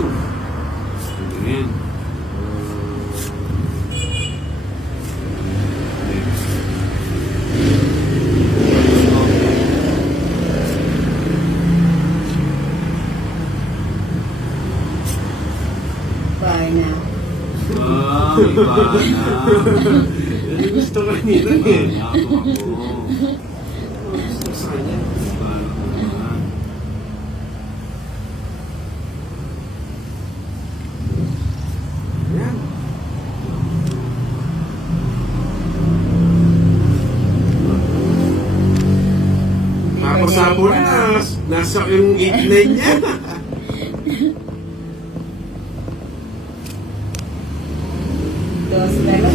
Yun. Ganyan. Bye na. Iba na. Yan gusto ko nila eh. Gusto sa kanya. Yan. Papasabo na. Nasa yung 8-9 niya. Dos meron?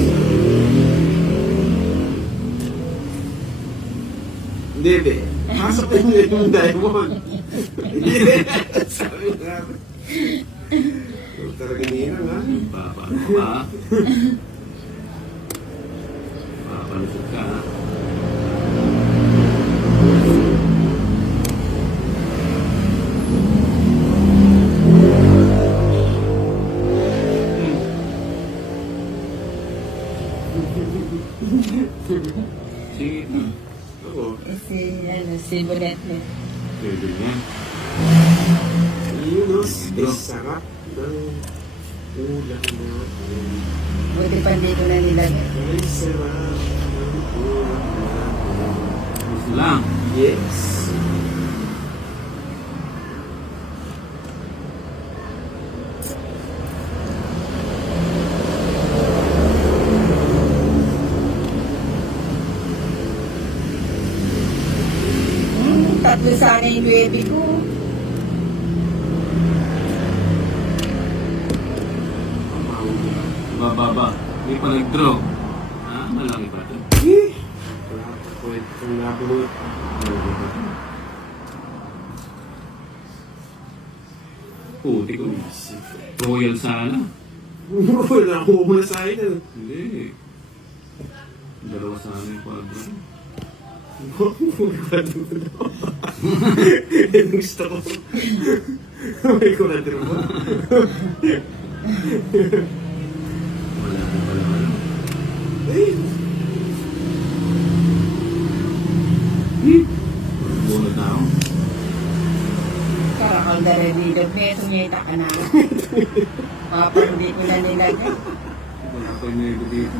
Hindi. Pasok na niyo yung diamond. Sabi nga. Talaga nila nga. Paano ba? Papalusot ka ha. Sige. Oo. Si Bonete. Pwede niya. Yun o. Sarap ng ulam na. Buti pa hindi ko na nilagay. Ay, sarap ng ulam na. Gusto lang. Yes. Tatlo sana yung baby ko. Baba. May pa nag-draw. Ah, malaki pa ito. Wala pa po itong nabuhat. Puti ko. Royal sana. Wala ko muna sa akin. Hindi. Dalawa sana yung quadro. Yan gusto ko. May kuladro mo. Wala na pala. Eh. Bunod na ako. Karakal na rin dito. May tumita ka na. Kapag hindi ko na nilagay. Wala ko yung nego dito.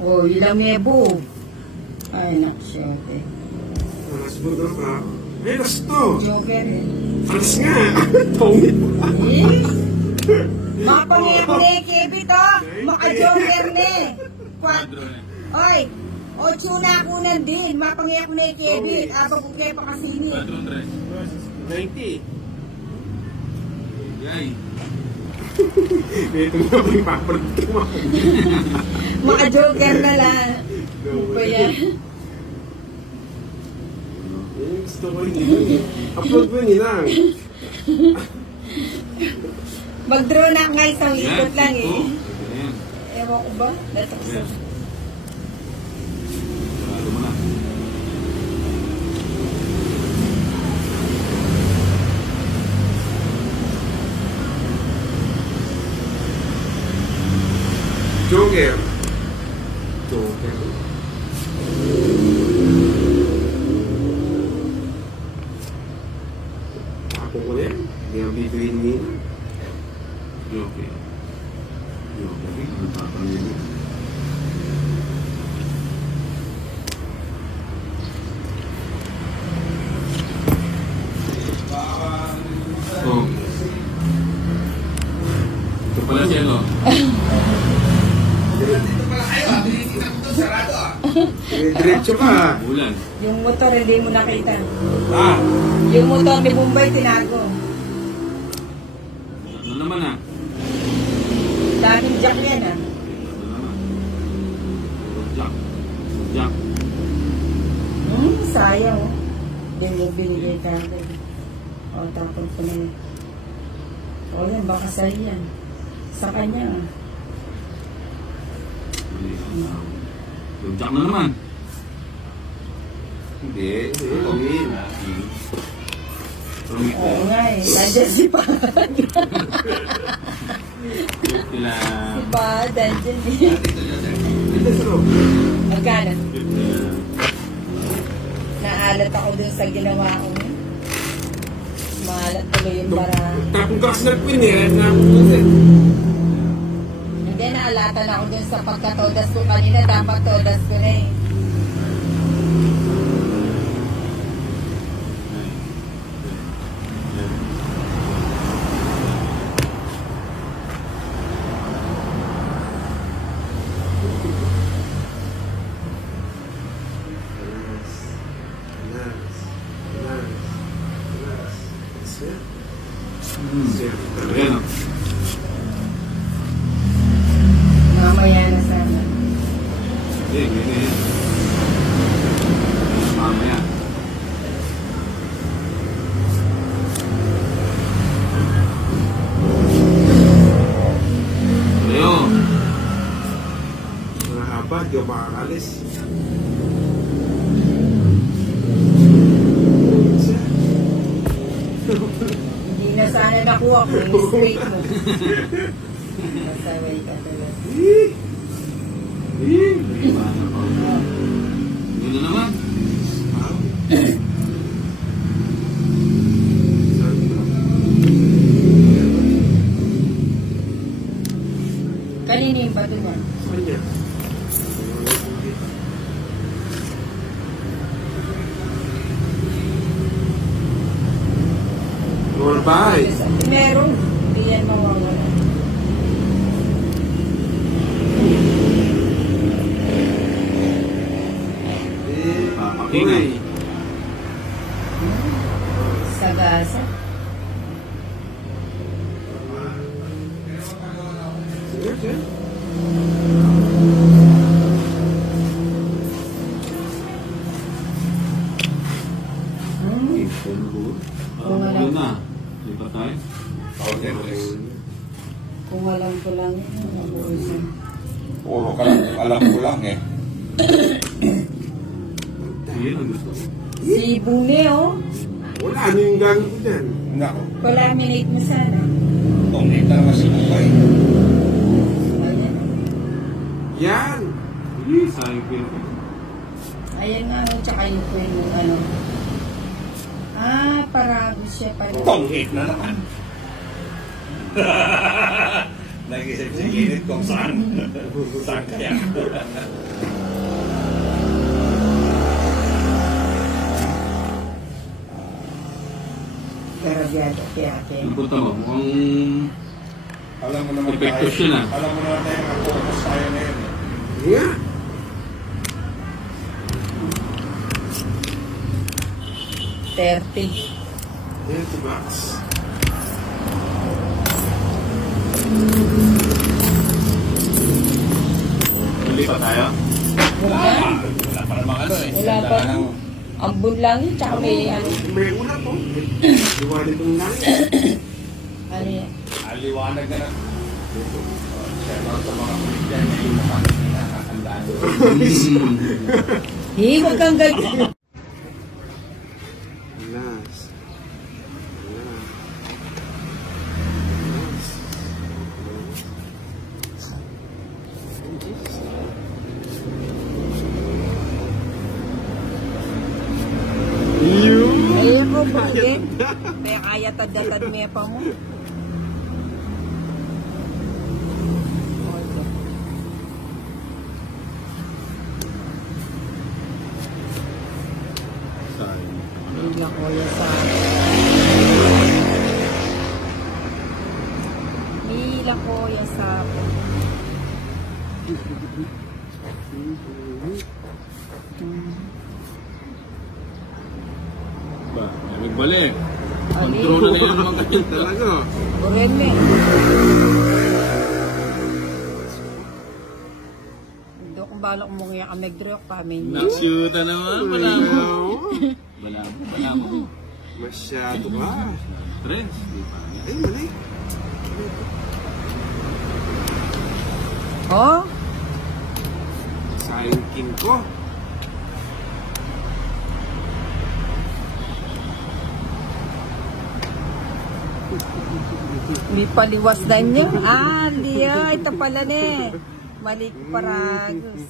Oh, ilang nebo. Ay, naksyate. Alas mo daw ka. Eh, alas to. Joker eh. Alas nga. Pangit mo. Eh? Mapangyak na eh, Kevin to. Maka-joker na eh. Quadro na. Oy, 8 na ako na din. Mapangyak na eh, Kevin. Abang ko kayo pakasini. Quadro 3. 90. Yay. Ito nga ba yung papalit mo? Maka-joker na lang. Ano yan? Gusto ko hindi. Upload mo yun lang. Mag-draw na nga isang ikot lang eh. Ayan. Ewan ko ba? Datok sa... Sarado mo na. Joker. Joker. Ako ko yan. Hindi ang bituin nila. Okay. Okay. Ano papangili? Oh. Ito pala siya, no? Dito pala kayo, tinikita ko ito, sarado Diretso ka. Bulan. Yung motor hindi mo nakita. Ah. Yung motor ni Bombay tinago. Ano naman ah? Daming jack yan ah. Ano naman? Jack. Jack. Sayang oh. Yan yung binigay natin. O, tapon ko na yun. O yan, baka sa'yo yan. Sa kanya ah. Yung Jack na naman. Hindi. Hindi. Oo nga eh. Nandiyan si Pa. Sila. Si Pa, nandiyan eh. Ito sa loob. Magkano? Naalat ako dun sa ginawa ko. Maalat tuloy yung para... Tapong kasi na pinirad na ako kasi. Hindi, naalatan ako dun sa pagkatodas ko kanina. Dapat todas ko na eh. Ayan. Mamaya na sana. Hindi, ganyan. Mamaya. Ayo. Mga haba, di ako makakalis. Hindi na sana nakuha ko yung straight mo. Masaway ka talaga. Ano naman? Kanina yung batuan. Saan niya? More bahay. Meron. Hindi yan mawawala. Papakingay. Sagasa. Sige, sige. Kung alam, Yun na. Lipat tayo. kung alam ko lang yun, mabuusin. Puro ka lang, alam ko lang eh. Yun ang gusto ko. Si Bune, oh. Wala, ano yung gagawin ko dyan? Nako, Palaminate mo sana. tungkit na naman si Bukay. Ayan. Yan! Hindi, sayang ko yun. Ayan nga, oh, tsaka yung po yung ano. Ah, parago siya pala. Tungkit na naman. Nag-isip si Kinit kung saan. Saan kaya? Karabyado kaya kaya. Ang punta mo, mukhang Alam mo naman Epekto siya na. Alam mo naman tayo ang focus tayo ngayon eh. Yeah! 30. Yan, si Max. lipat tayo. Wala. Wala pa namang ano eh. Wala pa. Ambon lang yun, tsaka may ano. May ulan po. Liwanag ng langit. Ano yan? Aliwanag na lang. Siyempre sa mga kulit yan, yung mga nakakandaan. Huwag kang ganyan. Last. Ayun mo, pwede. May kaya tadalad may pa mo. Hindi ko yan sa... Hila ko yan sa... Ba, may balik. Ali. Control na yung mga ganyan. Talaga. Bureme. Hindi kung balak mo kaya ka mag-draw kami. Naksyuta naman. Wala mo. Wala mo. Wala mo. Masyado ka. Stress. Di ba? Ay, mali. Oh? Sayang king ko. May paliwas na niya. Ah, liya. Ito pala ne. Malik paragos.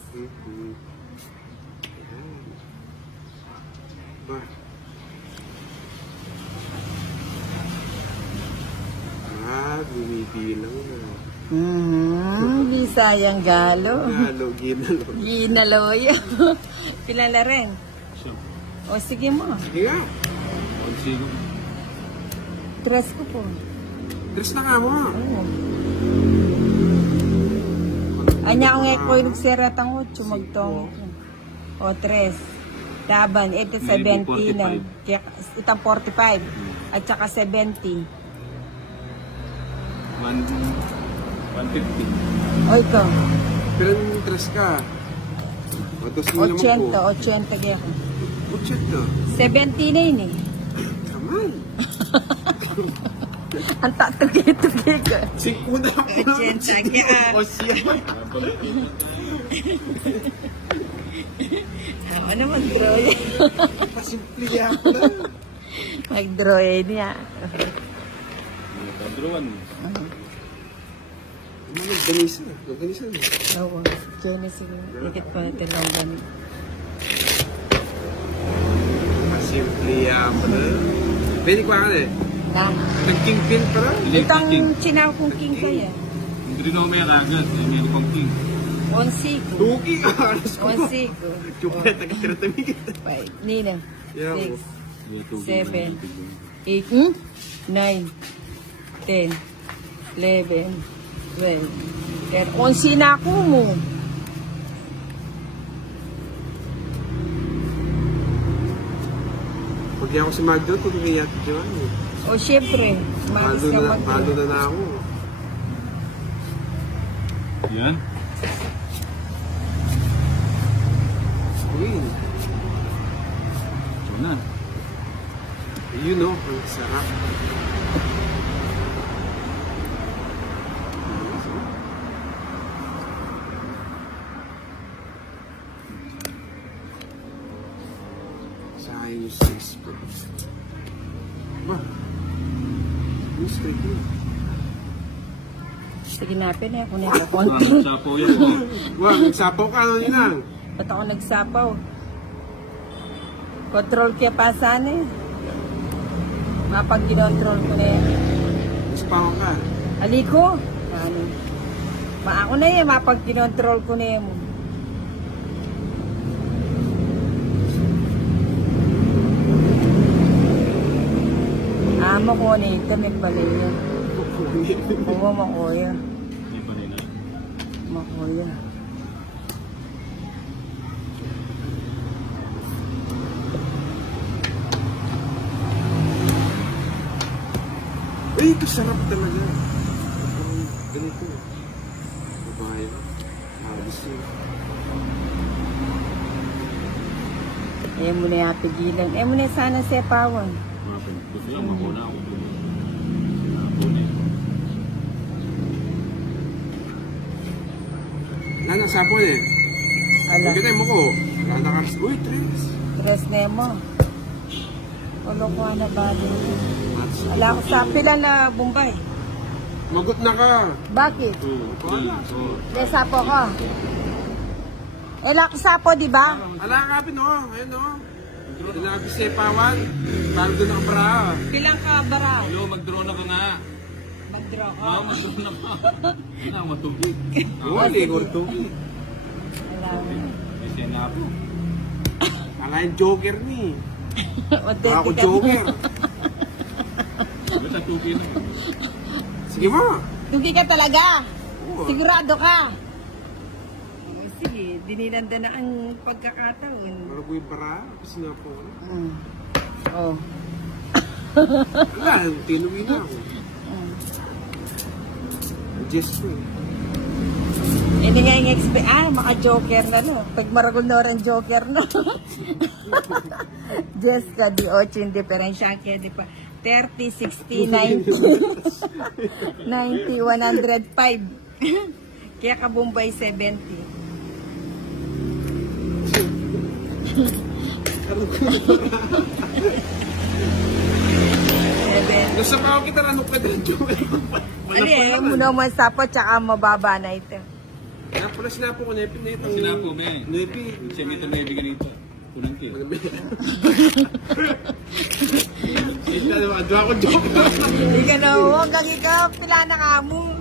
Bumibilang na. Bisayang galo. Galo, ginalo. Ginaloy. Kilala rin. Siya. O sige mo. Sige nga. Konsigo. Tres ko po. Dress na nga mo. Oo. Anya ang eko yung nagsiratang 8. Magtong. O tres. Laban. Ito 70 na. Itang 45. At saka 70. 150. O ito. Pero yung dress ka. O, dos nyo naman po. 80 kaya ko. 80. 70 na yun eh. Kaman. Ang tatugay-tugay ko. 50 na po. 80 kaya. O siya. Ano mag-draw yan? Pasimple yan na. Mag-draw niya. Kadruan. Ganisa. Ganisa. Oo. Genesis. Ikit pa natin lang ganun. Pasimple yan na. Pwede ko ako eh. Na. Nag-king-pin para. Itang chinaw kong king kaya. Hindi rin ako may agad. May kong king. 11 ko. Tuki. Alas ko. 11 ko. Chupet. Nagkatiratami kita. 5. Nina. Yeah, 6. 7. 8. 9. 10. 11. 12. 11 na ako mo. Pag di ako si Magdo, tuloy yata dyan. O syempre. Malis ka mag- Malo na ako. Yan. Queen. So na. You know, ang sarap. Sayang yung 6 po. Ba? Yung straight yun. Sige napin eh. Kung nakakonti. Sapo yan po. Wag, nagsapaw ka ano yun lang. Ba't ako nagsapaw? Control kaya pa sana eh. Mapag kinontrol ko na yan. Nagsapaw ka. Aliko. Ano? Ako na yan. Mapag kinontrol ko na yan. Amo ko na ito. May pala yun. Oo, makuya. Hindi pa rin na. Makuya. Ay, ito sarap talaga. Ganito. Babae. Habis yun. Ayaw mo na yung pigilan. Ayaw mo na sana sepawan. Mga pinagputo yan. Makuna ako. Sinapon eh. Nana, sapon eh. Ala. Pagkatay mo ko. Nanakas. Uy, tres. Tres Nemo. Ulo ko na ba din? Mats. Ala ko sa pila na Bombay. Magot na ka. Bakit? 2, 3, 4. May sapo ko. Eh, laki sapo, di ba? Ala kapin o. Ayun o. Tinabi sepawan. Bago doon ang bra. Bilang ka bara? Hello, mag-draw na ka nga. Mag-draw ko. Mag-draw na ka. Hindi na, matubig. Oo, ligor to. Wala. May senapo. Ang ang joker ni. Authentic Ako ka. joker. Basta tuki na. Sige mo. Dugi ka talaga. Oo. Sigurado ka. Sige, dinilanda na ang pagkakataon. Para ko yung bra. Kasi nga po. Oh. Wala, tinuwi na ako. Just ko eh. Hindi nga yung expect. Maka-joker na no. Pag maragol na rin joker no. Just ka di 8 diferensya kaya di pa. 30, 60, 90. 90, 105. Kaya ka Bombay 70. Ben. Nasa pa ako kita ano ka din, Joel. Ano eh, muna mo sa po, tsaka mababa na ito. Kaya pala sinapo ko, Nepi na itong... Sinapo, be. Nepi. Siya may ito may ganito. Kunang tiyo. Ito, adwa ko, joke. Hindi ka na, hanggang ikaw, pila na ka mo.